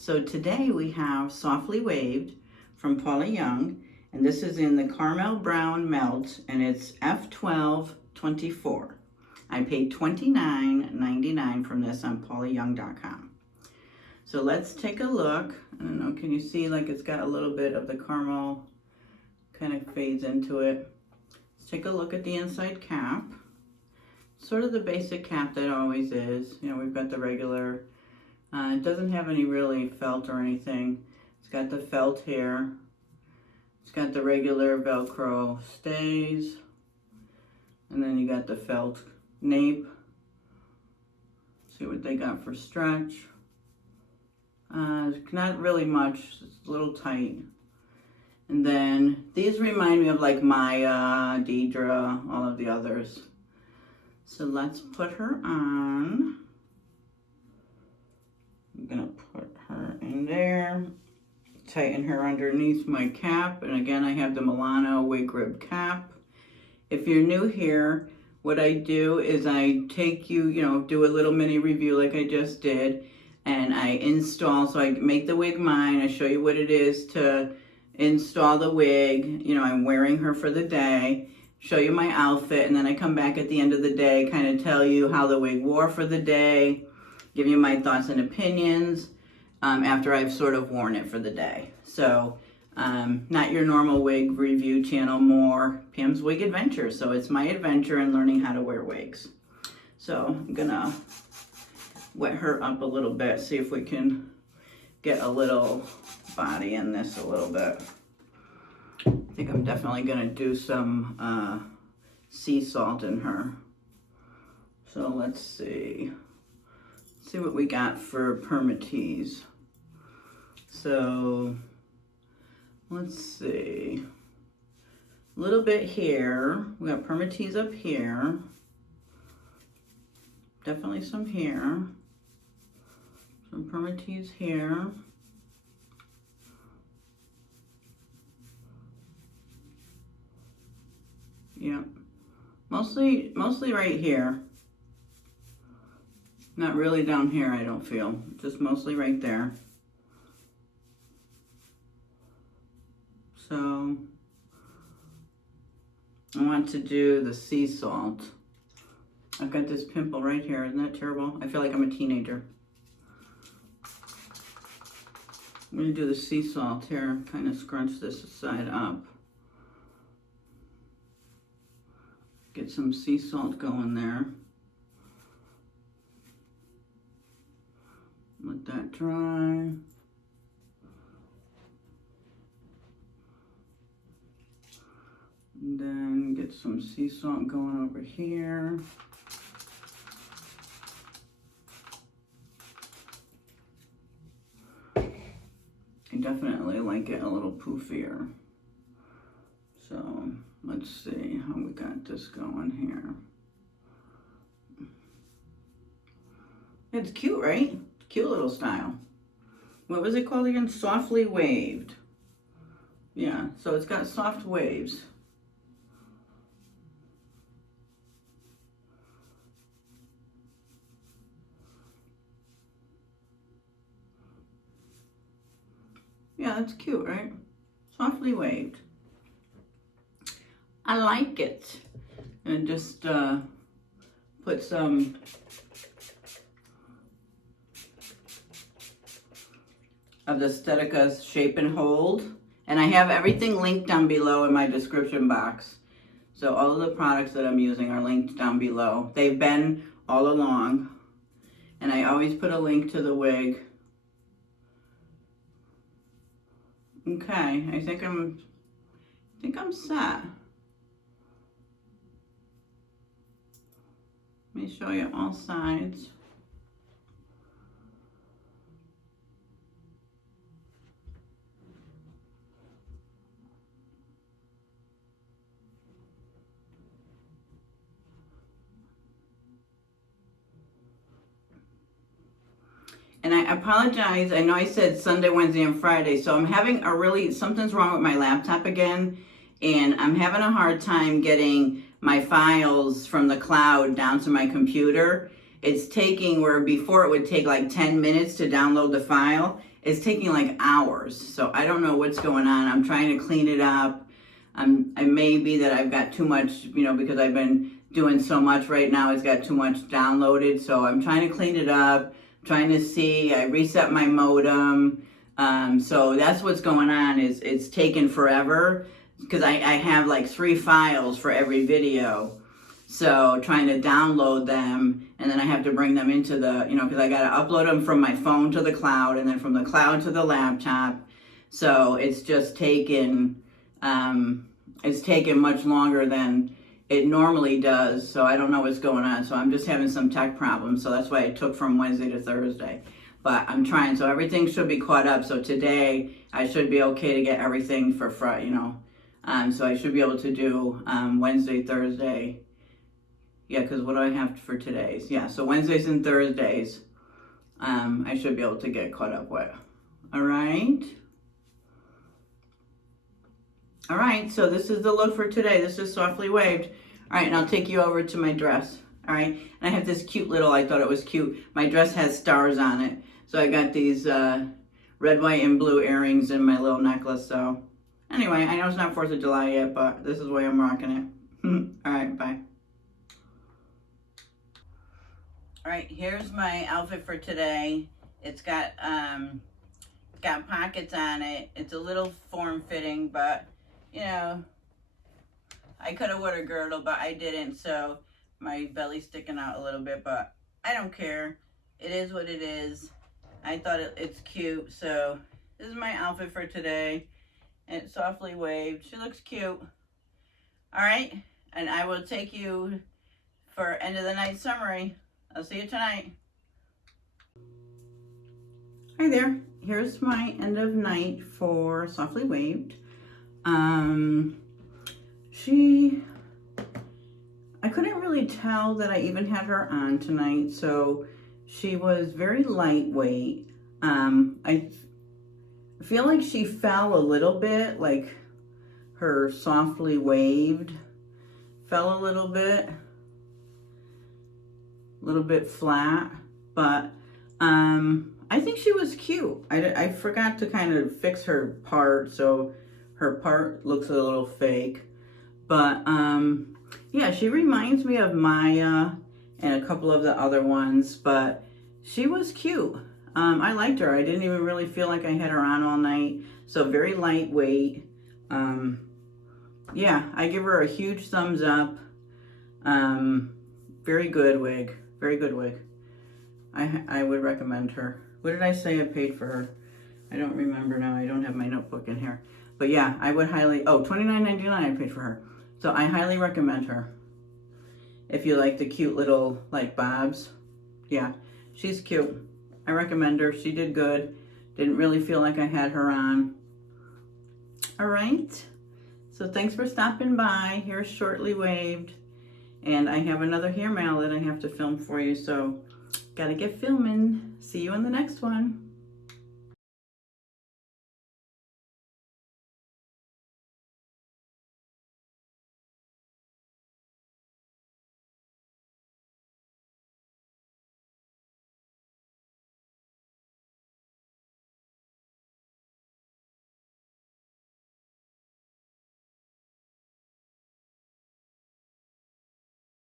So today we have Softly Waved from Paula Young, and this is in the Carmel Brown Melt, and it's F1224. I paid $29.99 from this on paulayoung.com. So let's take a look. I don't know, can you see like it's got a little bit of the caramel kind of fades into it. Let's take a look at the inside cap. Sort of the basic cap that always is. You know, we've got the regular, it doesn't have any really felt or anything. It's got the felt here. It's got the regular Velcro stays. And then you got the felt nape. See what they got for stretch. Not really much, it's a little tight. And then these remind me of like Maya, Deidre, all of the others. So let's put her on. I'm gonna put her in there, tighten her underneath my cap. And again, I have the Milano wig rib cap. If you're new here, what I do is I take you, do a little mini review like I just did, and I install, so I make the wig mine, I show you what it is to install the wig, I'm wearing her for the day, show you my outfit, and then I come back at the end of the day, kind of tell you how the wig wore for the day, give you my thoughts and opinions after I've sort of worn it for the day. So, not your normal wig review channel, more Pam's Wig Adventure. So it's my adventure in learning how to wear wigs. So I'm gonna wet her up a little bit, see if we can get a little body in this a little bit. I think I'm definitely gonna do some sea salt in her. So let's see what we got for permatease. So let's see, a little bit here. We got permatease up here. Definitely some here. Some permatease here. Yeah, mostly right here. Not really down here, I don't feel. Just mostly right there. So I want to do the sea salt. I've got this pimple right here. Isn't that terrible? I feel like I'm a teenager. I'm going to do the sea salt here. Kind of scrunch this side up. Get some sea salt going there. Let that dry. And then get some sea salt going over here. I definitely like it a little poofier. So let's see how we got this going here. It's cute, right? Cute little style. What was it called again? Softly Waved. Yeah, so it's got soft waves. Yeah, that's cute, right? Softly waved. I like it. And just put some of the Estetica's Shape and Hold. And I have everything linked down below in my description box. So all of the products that I'm using are linked down below. They've been all along. And I always put a link to the wig. Okay, I think I'm set. Let me show you all sides. And I apologize, I know I said Sunday, Wednesday, and Friday, so I'm having something's wrong with my laptop again, and I'm having a hard time getting my files from the cloud down to my computer. It's taking, where before it would take like 10 minutes to download the file, it's taking like hours. So I don't know what's going on. I'm trying to clean it up. It may be that I've got too much, you know, because I've been doing so much right now. It's got too much downloaded. So I'm trying to clean it up, trying to see. I reset my modem. So that's what's going on. Is it's taken forever because I have like 3 files for every video. So trying to download them, and then I have to bring them into the, you know, because I got to upload them from my phone to the cloud, and then from the cloud to the laptop. So it's just taken, it's taken much longer than it normally does. So I don't know what's going on. So I'm just having some tech problems. So that's why it took from Wednesday to Thursday. But I'm trying. So everything should be caught up. So today I should be okay to get everything for Friday, you know. So I should be able to do Wednesday, Thursday. Yeah, because what do I have for today's? Yeah, so Wednesdays and Thursdays, I should be able to get caught up with. All right. All right, so this is the look for today. This is softly waved. All right, and I'll take you over to my dress. All right, and I have this cute little, I thought it was cute. My dress has stars on it. So I got these red, white, and blue earrings in my little necklace. So anyway, I know it's not 4th of July yet, but this is the way I'm rocking it. All right, bye. All right, here's my outfit for today. It's got pockets on it. It's a little form-fitting, but you know, I could have worn a girdle, but I didn't, so my belly's sticking out a little bit, but I don't care. It is what it is. I thought it's cute, so this is my outfit for today. And it's softly waved. She looks cute. All right, and I will take you for end of the night summary. I'll see you tonight. Hi there. Here's my end of night for Softly Waved. I couldn't really tell that I even had her on tonight, so she was very lightweight. I feel like she fell a little bit, like her Softly Waved fell a little bit flat, but I think she was cute. I forgot to kind of fix her part, so her part looks a little fake, but yeah, she reminds me of Maya and a couple of the other ones, but she was cute. I liked her. I didn't even really feel like I had her on all night, so very lightweight. Yeah, I give her a huge thumbs up. Very good wig. Very good wig. I would recommend her. What did I say I paid for her? I don't remember now. I don't have my notebook in here. But yeah, I would highly... Oh, $29.99 I paid for her. So I highly recommend her. If you like the cute little, like, bobs. Yeah, she's cute. I recommend her. She did good. Didn't really feel like I had her on. All right. So thanks for stopping by. Here's Shortly Waved. And I have another hair mail that I have to film for you, so gotta get filming. See you in the next one.